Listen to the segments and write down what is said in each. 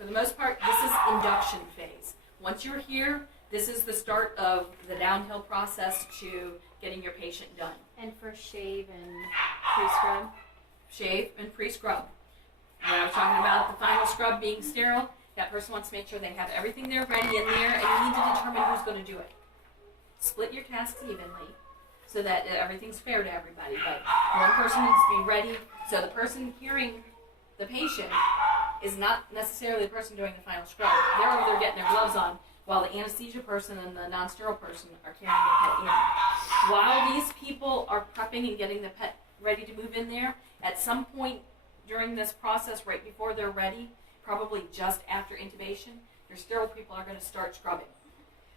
For the most part, this is induction phase. Once you're here, this is the start of the downhill process to getting your patient done. And for shave and pre-scrub? Shave and pre-scrub. When I was talking about the final scrub being sterile, that person wants to make sure they have everything there ready in there, and you need to determine who's going to do it. Split your tasks evenly so that everything's fair to everybody, but one person needs to be ready, so the person hearing the patient is not necessarily the person doing the final scrub. They're over there getting their gloves on, while the anesthesia person and the non-sterile person are carrying the pet in. While these people are prepping and getting the pet ready to move in there, at some point during this process, right before they're ready, probably just after intubation, your sterile people are going to start scrubbing.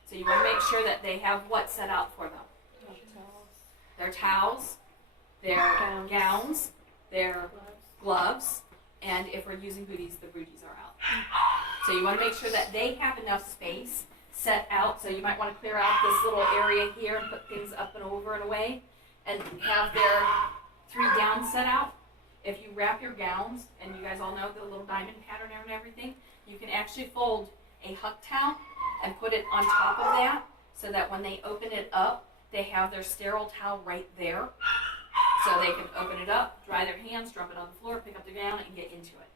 So you want to make sure that they have what set out for them. Their towels, their gowns, their gloves, and if we're using booties, the booties are out. So you want to make sure that they have enough space set out. So you might want to clear out this little area here and put things up and over and away, and have their 3 gowns set out. If you wrap your gowns, and you guys all know the little diamond pattern and everything, you can actually fold a huck towel and put it on top of that, so that when they open it up, they have their sterile towel right there. So they can open it up, dry their hands, drop it on the floor, pick up the gown, and get into it.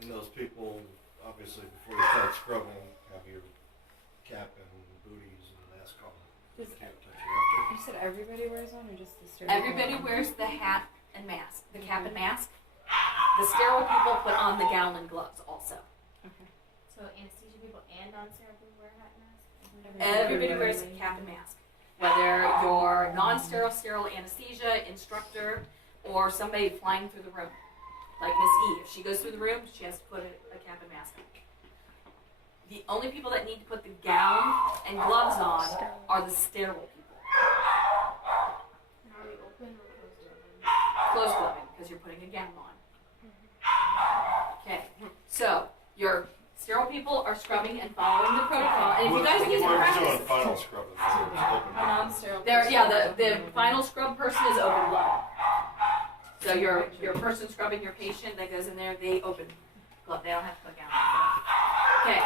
And those people, obviously, before you start scrubbing, have your cap and booties and mask on. You can't touch it after. You said everybody wears one, or just the sterile? Everybody wears the hat and mask, the cap and mask. The sterile people put on the gown and gloves also. Okay. So anesthesia people and non-sterile people wear hat masks? Everybody wears a cap and mask. Whether you're non-sterile, sterile anesthesia, instructor, or somebody flying through the room. Like Miss E. If she goes through the room, she has to put a cap and mask on. The only people that need to put the gown and gloves on are the sterile people. Are we open or closed? Close gloving, because you're putting a gown on. Okay, so your sterile people are scrubbing and following the protocol. And if you guys use it in We're practice, doing final scrub. Non-sterile. the final scrub person is open glove. So your person scrubbing your patient that goes in there, they open glove. They don't have to put a gown on. Okay,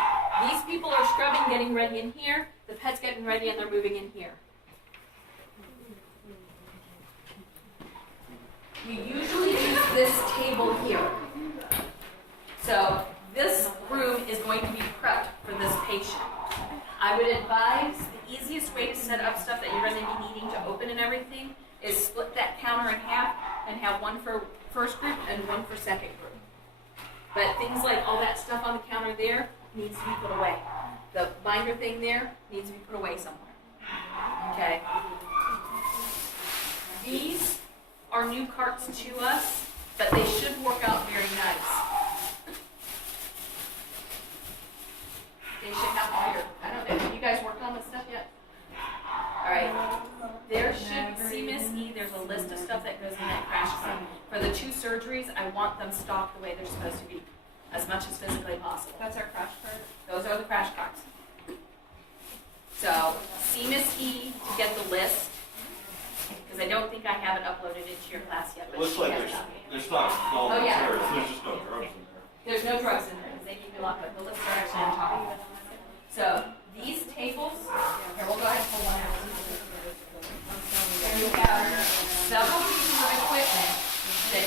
these people are scrubbing, getting ready in here. The pet's getting ready and they're moving in here. You usually use this table here. So this room is going to be prepped for this patient. I would advise the easiest way to set up stuff that you're going to be needing to open and everything is split that counter in half and have one for first group and one for second group. But things like all that stuff on the counter there needs to be put away. The binder thing there needs to be put away somewhere. Okay. These are new carts to us, but they should work out very nice. They should have all your, I don't know, have you guys worked on this stuff yet? Alright. There should, see Miss E, there's a list of stuff that goes in that crash cart. For the 2 surgeries, I want them stocked the way they're supposed to be, as much as physically possible. That's our crash cart. Those are the crash carts. So, see Miss E to get the list, because I don't think I have it uploaded into your class yet. But It looks she like has there's it. not all Oh, yeah. materials. There's just no drugs in there. There's no drugs in there, because they need to be locked up. The lists are actually on top. So, these tables, here, we'll go ahead and pull one out. Here you have several pieces of equipment that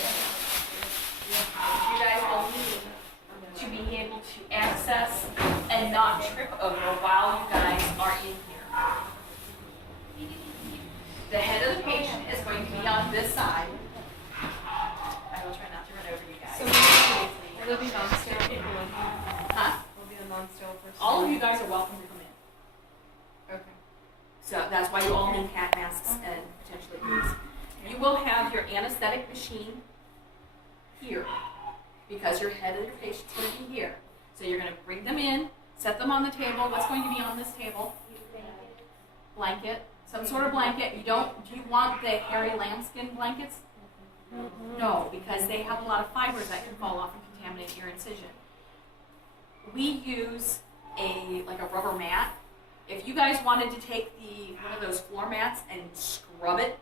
you guys will need to be able to access and not trip over while you guys are in here. The head of the patient is going to be on this side. I will try not to run over you guys. So will there be non-sterile people in here? Huh? Will be the non-sterile person? All of you guys are welcome to come in. Okay. So that's why you all need hat masks and potentially boots. You will have your anesthetic machine here because your head of your patient's going to be here. So you're going to bring them in, set them on the table. What's going to be on this table? Blanket. Some sort of blanket. Do you want the hairy lambskin blankets? No, because they have a lot of fibers that can fall off and contaminate your incision. We use like a rubber mat. If you guys wanted to take one of those floor mats and scrub it